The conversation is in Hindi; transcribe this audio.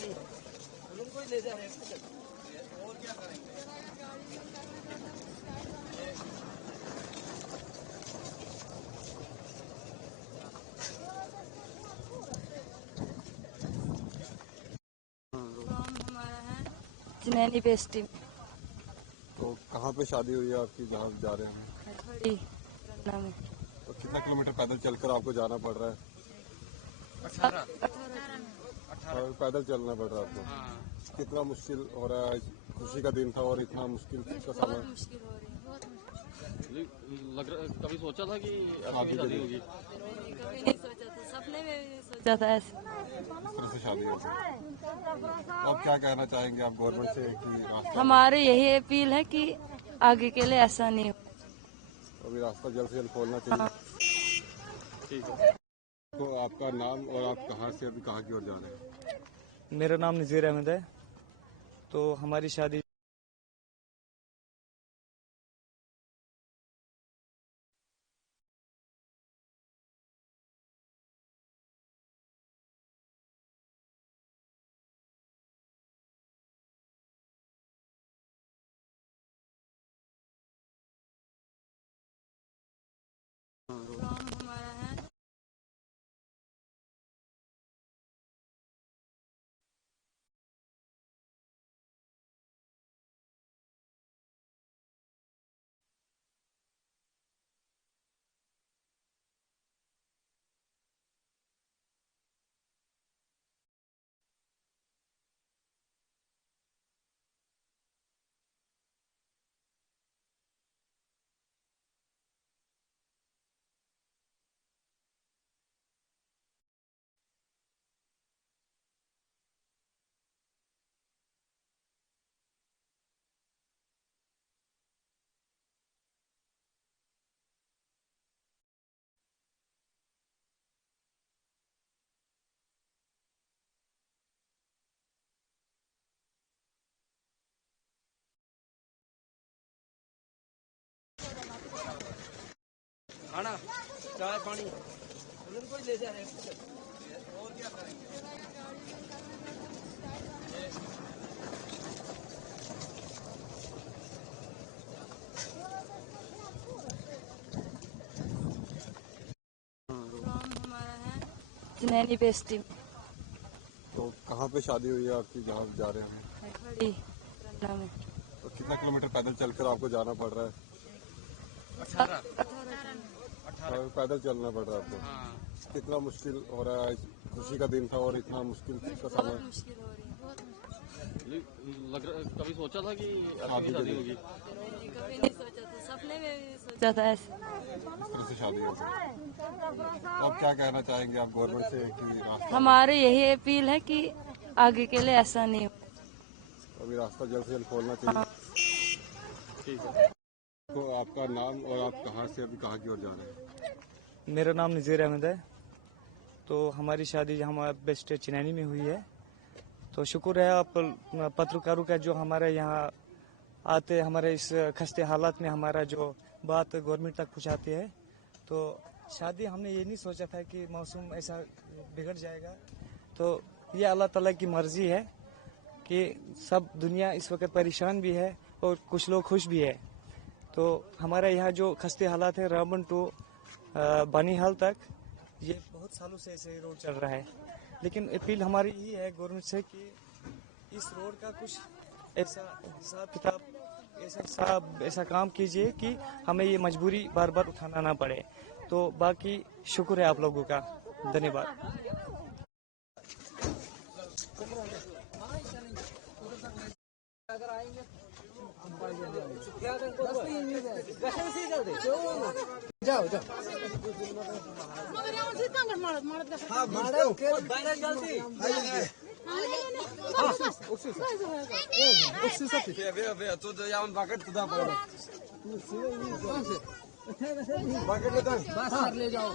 पानी उनको ही ले जा रहे हैं। और क्या करेंगे? हमारा है चनैनी बेस्टी। तो कहाँ पे शादी हुई है आपकी जहाँ जा रहे हैं? खड़ी गन्ना में। तो कितना किलोमीटर पैदल चलकर आपको जाना पड़ रहा है? 18 पैदल चलना पड़ रहा है आपको। कितना मुश्किल हो रहा है? खुशी का दिन था और इतना मुश्किल का समय। बहुत मुश्किल हो रही है, बहुत मुश्किल। लग रहा कभी सोचा था कि शादी शादी होगी? कभी नहीं सोचा था, सपने में भी नहीं सोचा था ऐसे। इस तरह से शादी होगी। अब क्या कहना चाहेंगे आप गवर्नमेंट से कि रास्ता हमारी यही अपील है कि आगे के लिए ऐसा नहीं हो। अभी रास्ता जल्द से जल्द खोलना चाहिए। ठीक है। तो आपका नाम और आप कहाँ से अभी कहाँ की ओर जा रहे हैं? मेरा नाम नज़ीर अहमद है। तो हमारी शादी हमारा है खाना चाय पानी उनको ही ले जा रहे हैं। और क्या करेंगे? हमारा है चनैनी बेस्टी। तो कहाँ पे शादी हुई है आपकी जहाँ जा रहे हैं? खड़ी गन्ना में। तो कितना किलोमीटर पैदल चलकर आपको जाना पड़ रहा है? 18 पैदल चलना पड़ रहा है आपको। कितना मुश्किल हो रहा है? खुशी का दिन था और इतना मुश्किल का बहुत समय। मुश्किल हो रही है, बहुत मुश्किल। लग रहा कभी सोचा था कि शादी शादी होगी? कभी नहीं सोचा था, सपने में भी नहीं सोचा था ऐसे। इस तरह से शादी होगी। अब क्या कहना चाहेंगे आप गवर्नमेंट से कि रास्ता हमारी यही अपील है कि आगे के लिए ऐसा नहीं हो। अभी रास्ता जल्द से जल्द खोलना चाहिए। ठीक है। तो आपका नाम और आप कहाँ से अभी कहाँ की ओर जा रहे हैं? मेरा नाम नज़ीर अहमद है। तो हमारी शादी हमारे बेस्ट चनैनी में हुई है। तो शुक्र है आप पत्रकारों का जो हमारे यहाँ आते हमारे इस खस्ते हालात में हमारा जो बात गवर्नमेंट तक पहुँचाते हैं। तो शादी हमने ये नहीं सोचा था कि मौसम ऐसा बिगड़ जाएगा। तो ये अल्लाह ताला की मर्जी है कि सब दुनिया इस वक्त परेशान भी है और कुछ लोग खुश भी है। तो हमारे यहाँ जो खस्ते हालात है रामबन टू बानीहाल तक ये बहुत सालों से ऐसे रोड चल रहा है। लेकिन अपील हमारी यही है गवर्नमेंट से कि इस रोड का कुछ ऐसा हिसाब किताब ऐसा काम कीजिए कि हमें ये मजबूरी बार बार उठाना ना पड़े। तो बाकी शुक्र है आप लोगों का, धन्यवाद। अगर आएंगे जाओ जाओ ले जाओ